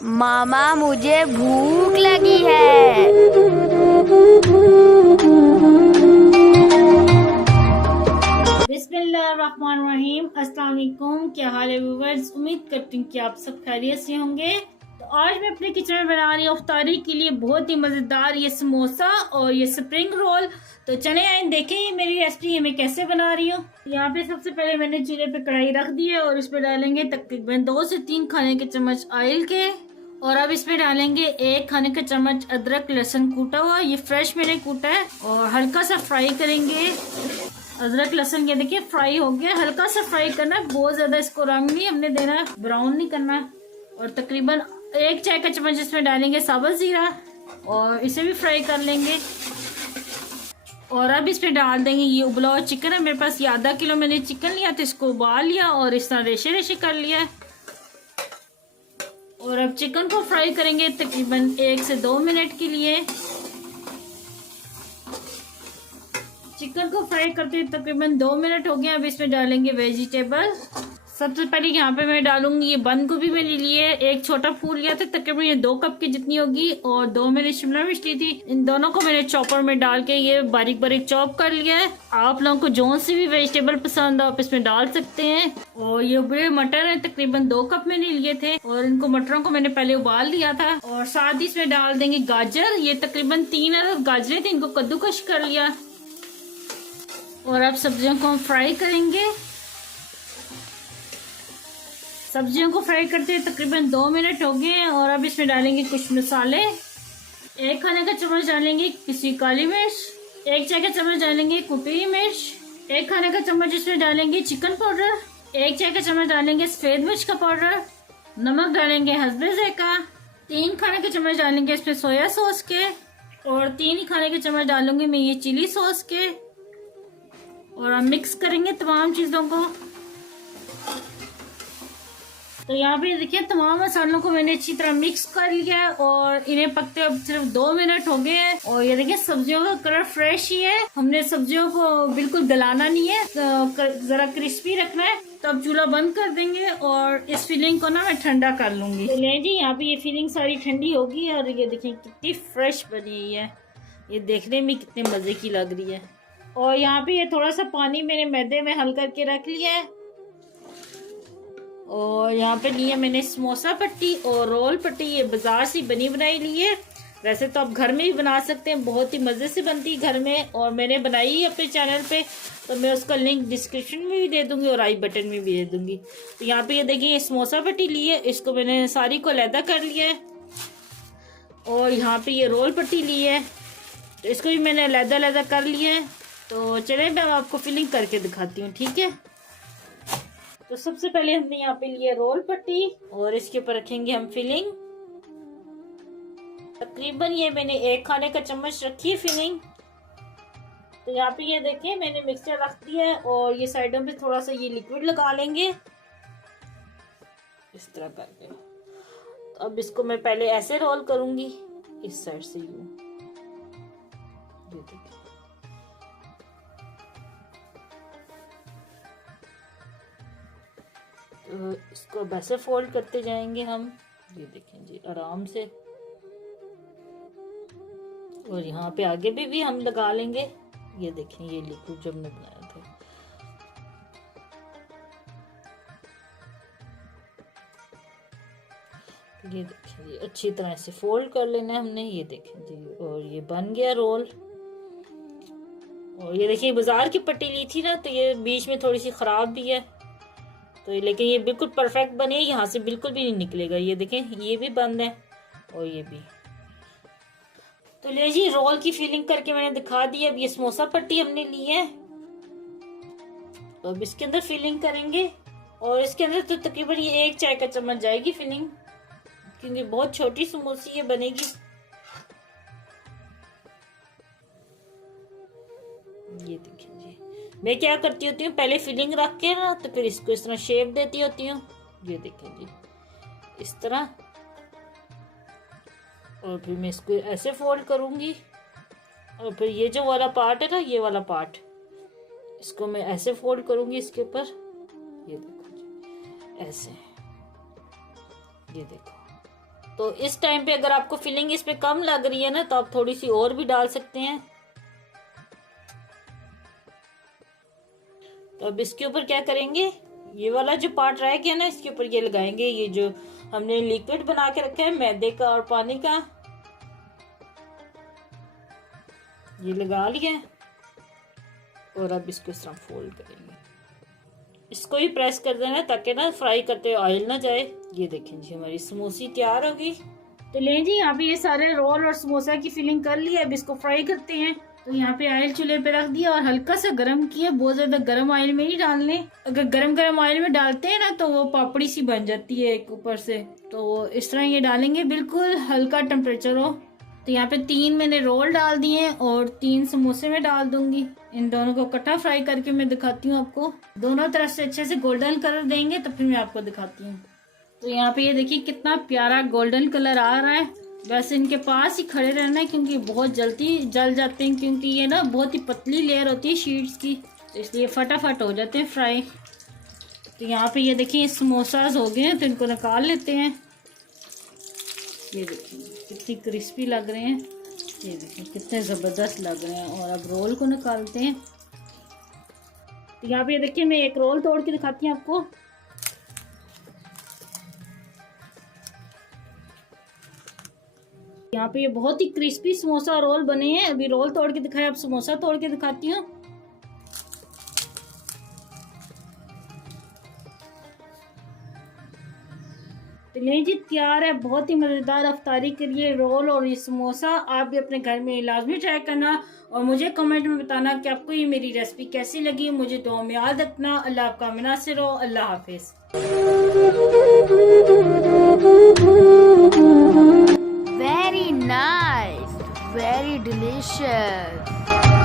मामा मुझे भूख लगी है। बिस्मिल्लाहिर्रहमानिर्रहीम। अस्सलाम वालेकुम। क्या हाल है व्यूअर्स? उम्मीद करती हूँ कि आप सब खैरियत से होंगे। तो आज मैं अपने किचन में बना रही हूँ इफ्तारी के लिए बहुत ही मज़ेदार ये समोसा और ये स्प्रिंग रोल। तो चले आए देखें ये मेरी रेसिपी मैं कैसे बना रही हूँ। यहाँ पे सबसे पहले मैंने चूल्हे पे कढ़ाई रख दी है और इसमें डालेंगे तकरीबन 2 से 3 खाने के चम्मच ऑयल के। और अब इसमें डालेंगे 1 खाने का चम्मच अदरक लहसुन कूटा हुआ, ये फ्रेश मैंने कूटा है। और हल्का सा फ्राई करेंगे अदरक लहसुन। ये देखिए फ्राई हो गया, हल्का सा फ्राई करना है, बहुत ज्यादा इसको रंग नहीं हमने देना है, ब्राउन नहीं करना है। और तकरीबन 1 चाय का चम्मच इसमें डालेंगे साबुत जीरा और इसे भी फ्राई कर लेंगे। और अब इसमें डाल देंगे ये उबला हुआ चिकन है, मेरे पास ये आधा किलो मैंने चिकन लिया था, इसको उबाल लिया और इस तरह रेशे रेशे कर लिया है। और अब चिकन को फ्राई करेंगे तकरीबन 1 से 2 मिनट के लिए। चिकन को फ्राई करते तकरीबन 2 मिनट हो गए। अब इसमें डालेंगे वेजिटेबल। सबसे पहले यहाँ पे मैं डालूंगी ये बंद गोभी मैंने ली है, 1 छोटा फूल लिया था, तकरीबन ये 2 कप की जितनी होगी। और 2 मैंने शिमला मिर्च ली थी, इन दोनों को मैंने चॉपर में डाल के ये बारीक बारीक चॉप कर लिया है। आप लोगों को जो सी भी वेजिटेबल पसंद हो आप इसमें डाल सकते हैं। और ये उबले मटर है, तकरीबन 2 कप मैंने लिए थे और इनको मटरों को मैंने पहले उबाल लिया था। और साथ ही इसमें डाल देंगे गाजर, ये तकरीबन 3 अदद गाजरें थी, इनको कद्दूकश कर लिया। और अब सब्जियों को हम फ्राई करेंगे। सब्जियों को फ्राई करते हुए तकरीबन 2 मिनट हो गए। और अब इसमें डालेंगे कुछ मसाले। 1 खाने का चम्मच डालेंगे किसी काली मिर्च, 1 चाय का चम्मच डालेंगे कुटी मिर्च, 1 खाने का चम्मच इसमें डालेंगे चिकन पाउडर, 1 चाय का चम्मच डालेंगे सफेद मिर्च का पाउडर, नमक डालेंगे हस्बे ज़ायका, 3 खाने के चम्मच डालेंगे इसमें सोया सॉस के और 3 ही खाने के चम्मच डालूंगी मैं ये चिली सॉस के। और हम मिक्स करेंगे तमाम चीज़ों को। तो यहाँ पे देखिए तमाम मसालों को मैंने अच्छी तरह मिक्स कर लिया है और इन्हें पकते अब सिर्फ 2 मिनट हो गए हैं। और ये देखिए सब्जियों का कलर फ्रेश ही है, हमने सब्जियों को बिल्कुल गलाना नहीं है, तो जरा क्रिस्पी रखना है। तो अब चूल्हा बंद कर देंगे और इस फिलिंग को ना मैं ठंडा कर लूंगी। तो ले जी यहाँ पे ये फिलिंग सारी ठंडी होगी और ये देखिए कितनी फ्रेश बनी हुई है, ये देखने में कितने मजे की लग रही है। और यहाँ पे ये थोड़ा सा पानी मैंने मैदे में हल करके रख लिया है। और यहाँ पे लिए मैंने समोसा पट्टी और रोल पट्टी, ये बाजार से बनी बनाई ली है। वैसे तो आप घर में भी बना सकते हैं, बहुत ही मज़े से बनती है घर में और मैंने बनाई है अपने चैनल पे, तो मैं उसका लिंक डिस्क्रिप्शन में भी दे दूंगी और आई बटन में भी दे दूंगी। तो यहाँ पे ये देखिए ये समोसा पट्टी ली है, इसको मैंने सारी को अलहदा कर लिया है। और यहाँ पे ये रोल पट्टी ली है, तो इसको भी मैंने अलहदा अलहदा कर लिया है। तो चले मैं आपको फिलिंग करके दिखाती हूँ, ठीक है। तो सबसे पहले हमने यहाँ पे लिए रोल पट्टी और इसके ऊपर रखेंगे हम फिलिंग। तकरीबन ये मैंने 1 खाने का चम्मच रखी है फिलिंग। तो यहाँ पे ये देखिए मैंने मिक्सचर रख दिया है और ये साइडों पे थोड़ा सा ये लिक्विड लगा लेंगे इस तरह करके। तो अब इसको मैं पहले ऐसे रोल करूंगी इस साइड से यूं, ये देखिए। तो इसको वैसे फोल्ड करते जाएंगे हम, ये देखें जी आराम से। और यहाँ पे आगे भी हम लगा लेंगे, ये देखें ये लिक्विड जो हमने बनाया था। ये देखें जी अच्छी तरह से फोल्ड कर लेना है हमने, ये देखें जी। और ये बन गया रोल। और ये देखिए बाजार की पट्टी ली थी ना, तो ये बीच में थोड़ी सी खराब भी है, तो लेकिन ये बिल्कुल परफेक्ट बने, यहाँ से बिल्कुल भी नहीं निकलेगा। ये देखें ये भी बंद है और ये भी। तो ले जी रोल की फिलिंग करके मैंने दिखा दी। अब ये समोसा पट्टी हमने ली है, तो अब इसके अंदर फिलिंग करेंगे। और इसके अंदर तो तकरीबन ये 1 चाय का चम्मच जाएगी फिलिंग, क्योंकि बहुत छोटी समोसी ये बनेगी। ये देखिए जी मैं क्या करती होती हूँ, पहले फिलिंग रख के ना तो फिर इसको इस तरह शेप देती होती हूँ, ये देखें जी इस तरह। और फिर मैं इसको ऐसे फोल्ड करूंगी और फिर ये जो वाला पार्ट है ना, ये वाला पार्ट इसको मैं ऐसे फोल्ड करूंगी इसके ऊपर, ये देखो जी ऐसे, ये देखो तो इस टाइम पे अगर आपको फिलिंग इसमें कम लग रही है ना तो आप थोड़ी सी और भी डाल सकते हैं। तो अब इसके ऊपर क्या करेंगे, ये वाला जो पार्ट रह गया ना इसके ऊपर ये लगाएंगे, ये जो हमने लिक्विड बना के रखा है मैदे का और पानी का, ये लगा लिया। और अब इसको इस तरह फोल्ड करेंगे, इसको ही प्रेस कर देना ताकि ना फ्राई करते हुए ऑयल ना जाए। ये देखें जी हमारी समोसी तैयार होगी। तो लें जी यहाँ पे ये सारे रोल और समोसा की फिलिंग कर ली है, अब इसको फ्राई करते हैं। तो यहाँ पे ऑयल चूल्हे पे रख दिया और हल्का सा गरम किया, बहुत ज्यादा गरम ऑयल में नहीं डालने। अगर गरम गरम ऑयल में डालते हैं ना तो वो पापड़ी सी बन जाती है एक ऊपर से, तो इस तरह ये डालेंगे, बिल्कुल हल्का टेम्परेचर हो। तो यहाँ पे 3 मैंने रोल डाल दिए और 3 समोसे में डाल दूंगी। इन दोनों को इकट्ठा फ्राई करके मैं दिखाती हूँ आपको। दोनों तरफ से अच्छे से गोल्डन कलर देंगे तो फिर मैं आपको दिखाती हूँ। तो यहाँ पे ये देखिए कितना प्यारा गोल्डन कलर आ रहा है। वैसे इनके पास ही खड़े रहना है क्योंकि बहुत जल्दी जल जाते हैं, क्योंकि ये ना बहुत ही पतली लेयर होती है शीट्स की, तो इसलिए फटाफट हो जाते हैं फ्राई। तो यहाँ पे ये देखिए समोसाज हो गए हैं, तो इनको निकाल लेते हैं। ये देखिए कितनी क्रिस्पी लग रहे हैं, ये देखिए कितने ज़बरदस्त लग रहे हैं। और अब रोल को निकालते हैं। तो यहाँ पे ये देखिए मैं एक रोल तोड़ के दिखाती हूँ आपको। यहाँ पे ये बहुत ही क्रिस्पी समोसा रोल बने हैं। अभी रोल तोड़ के दिखाया, अब समोसा तोड़ के दिखाती हूँ। तो नहीं जी तैयार है, बहुत ही मज़ेदार अफ्तारी के लिए रोल और ये समोसा। आप भी अपने घर में लाजमी ट्राई करना और मुझे कमेंट में बताना कि आपको ये मेरी रेसिपी कैसी लगी। मुझे दुआ में याद रखना। अल्लाह आपका मुनासिर हो। अल्लाह हाफिज़। Very nice, very delicious.